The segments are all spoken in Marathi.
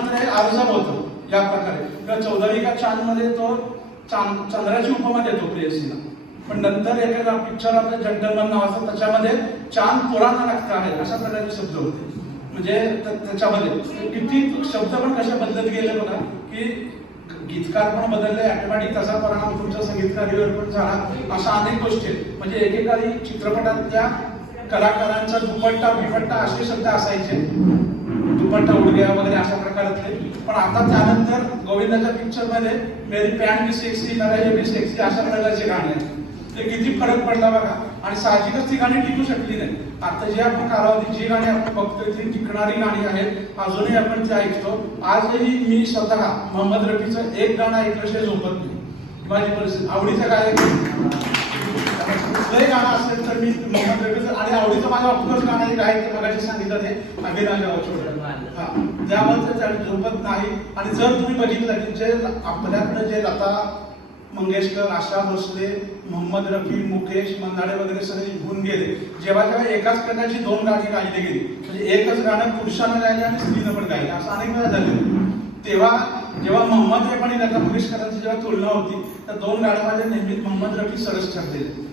त्यानंतर एक अर्जम होतं या प्रकारे, किंवा चौधरी का चांद मध्ये तो चंद्राची उपमा देतो प्रेयसीला. पण नंतर एखादा पिक्चर आपल्या जंटलमन नावाचा, त्याच्यामध्ये चांद पुराणा लागता आहे अशा प्रकारचे शब्द होते. म्हणजे त्याच्यामध्ये किती शब्द पण कशा बदलत गेले बघा, की गीतकार पण बदलले, ऑटोमॅटिक तसा परिणाम तुमच्या संगीतकारीवर पण झाला. अशा अनेक गोष्टी आहेत. म्हणजे एकेकाळी चित्रपटातल्या कलाकारांचा दुपट्टा बिपट्टा असे शब्द असायचे, दुपट्टा उडग्या वगैरे अशा प्रकारातले. पण आता त्यानंतर गोविंदाच्या पिक्चर मध्ये मेरी पॅन्ट भी सेक्सी नराई भी सेक्सी अशा प्रकारचे गाणे आहेत. ते किती फरक पडला बघा. आणि साहजिकच ती गाणी टिकू शकली नाही. आता जी आपण कालावधी जी गाणी आपण बघतोय ती टिकणारी गाणी आहेत, अजूनही आपण ती ऐकतो. आजही मी स्वतः मोहम्मद रफीचं एक गाणं ऐकल्याशिवाय झोपत नाही. माझी परिस्थिती आवडीचं गायक कुठलंही गाणं असेल तर मी मोहम्मद रफीचं, आणि आवडीचं माझं ऑफकोर्स गाणं एक आहे ते मगाशी सांगितलं ते अभिनय हा, त्यामध्ये त्या झोपत नाही. आणि जर तुम्ही बघितलं की जे आपल्याकडे जे लता मंगेशकर, आशा भोसले, मोहम्मद रफी, मुकेश मंदाडे वगैरे सगळे निघून गेले, जेव्हा जेव्हा एकाच प्रकारची दोन गाणी गायली गेली, म्हणजे एकच गाणं पुरुषानं गायले आणि स्त्रीनं पण गायले, असं अनेक वेळा झालेलं. तेव्हा जेव्हा मोहम्मद रफी आणि लता मंगेशकरांची जेव्हा तुलना होती, त्या दोन गाण्यांमध्ये नेहमीच मोहम्मद रफी सरस ठरलेले.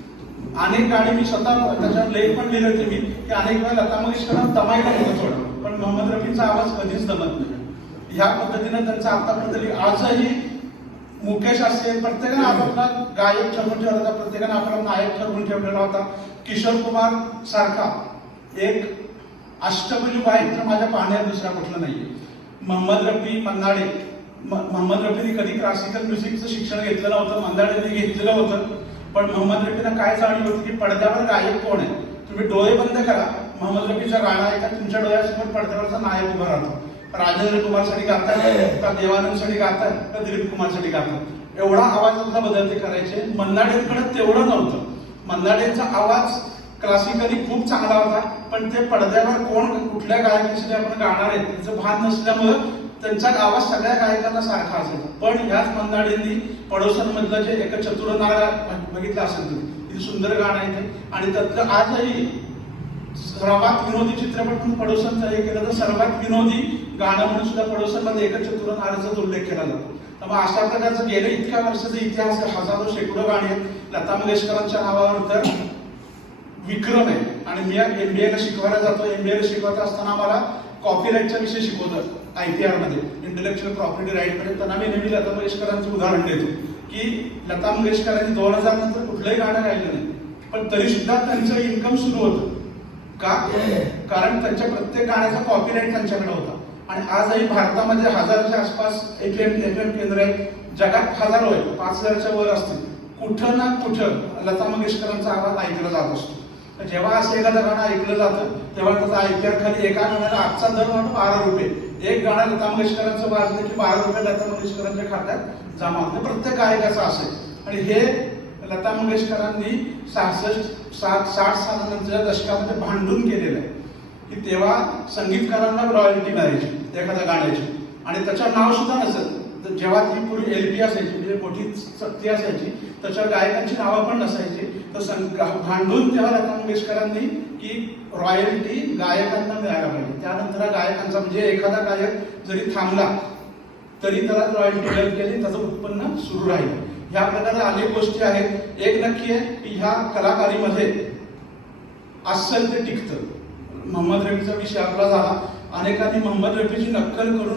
अनेक गाणी मी स्वतः त्याच्यावर लेख पण लिहिले होते मी, की अनेक वेळा लता मंगेशकरांना दमायला होतं थोडं, पण मोहम्मद रफीचा आवाज कधीच दमत नाही. ह्या पद्धतीने त्यांचा आतापर्यंत आजही मुकेश असेल, प्रत्येकाने आपला गायक ठरवून ठेवला होता, प्रत्येकाने आपला नायक ठरवून ठेवलेला होता. किशोर कुमार सारखा एक अष्टभुजी गायक तर माझ्या पाहण्यात दुसरा कुठला नाहीये. मोहम्मद रफी, मंदाडे, मोहम्मद रफीने कधी क्लासिकल म्युझिकचं शिक्षण घेतलं नव्हतं, मंदाडेने घेतलेलं होतं. पण मोहम्मद रफीला काय जाणीव होती की पडद्यावर गायक कोण आहे. तुम्ही डोळे बंद करा, मोहम्मद रफीचा गाणं ऐका, तुमच्या डोळ्यासमोर पडद्यावरचा नायक उभा राहतो. राजेंद्र कुमारसाठी गाताय का देवानंदसाठी गाताय का दिलीप कुमारसाठी गाताय, एवढा आवाजातला बदल ते करायचे. मंदाडेंकडे तेवढं नव्हतं. मंदाडेंचा आवाज क्लासिकली खूप चांगला होता, पण ते पडद्यावर कोण कुठल्या गायकासाठी आपण गाणार आहे त्याचं भान नसल्यामुळं त्यांचा आवाज सगळ्या गायकांना सारखा असायचा. पण ह्याच मंदाडेंनी पडोसन मधलं जे एक चतुर नारा बघितलं असेल तुम्ही, किती सुंदर गाणं आहे ते. आणि त्यातलं आजही सर्वात विनोदी चित्रपट म्हणून पडोसनचा हे केलं तर सर्वात विनोदी गाणं म्हणून सुद्धा पडोसनमध्ये एक चतुर नाराचा उल्लेख केला जातो. त्यामुळे अशा प्रकारचं गेले इतक्या वर्षाचा इतिहास, हजारो शेकडो गाणी आहेत. लता मंगेशकरांच्या नावावर तर विक्रम आहे. आणि मी MBA ला शिकवायला जातो. MBA ला शिकवत असताना मला कॉपीराईटचा विषय शिकवतात IPR मध्ये, इंटेलेक्च्युअल प्रॉपर्टी राईट मध्ये. त्यांना मी नेहमी लता मंगेशकरांचं उदाहरण देतो की लता मंगेशकरांनी 2000 नंतर कुठलंही गाणं गायलं नाही, पण तरी सुद्धा त्यांचं इन्कम सुरू होतं. का? कारण त्यांच्या प्रत्येक गाण्याचा कॉपीराईट त्यांच्याकडे होता. आणि आजही भारतामध्ये 1000च्या आसपास FM केंद्र आहेत. जगात हजारो आहेत, 5000च्या वर असतील. कुठं ना कुठं लता मंगेशकरांचा आवाज ऐकला जात असतो. जेव्हा असं एखादं गाणं ऐकलं जातं तेव्हा त्याचा IPR खाली एका गाण्याला आजचा दर म्हणून 12 रुपये. एक गाणं लता मंगेशकरांचं वाजलं की 12 रुपये लता मंगेशकरांच्या खात्यात जमा होते. प्रत्येक गायकाचं असेल. आणि हे लता मंगेशकरांनी 60 सालानंतरच्या दशकामध्ये भांडून केलेलं आहे की तेव्हा संगीतकारांना रॉयल्टी मिळायची एखाद्या गाण्याची, आणि त्याचं नाव सुद्धा नसेल. जेव्हा ती पूर्वी LP असायची, म्हणजे मोठी सक्ती असायची, त्याच्यावर गायकांची नावं पण नसायची. तर भांडून तेव्हा लता मंगेशकरांनी की रॉयल्टी गायकांना मिळायला पाहिजे. त्यानंतर गायकांचा म्हणजे एखादा गायक जरी थांबला तरी त्याला रॉयल्टी मिळत गेली, त्याचं उत्पन्न सुरू राहील. ह्या प्रकारे अनेक गोष्टी आहेत. एक नक्की आहे की ह्या कलाकारीमध्ये अस्सल ते टिकतं. मोहम्मद रफीचा विषय आपला झाला. अनेकांनी मोहम्मद रफीची नक्कल करून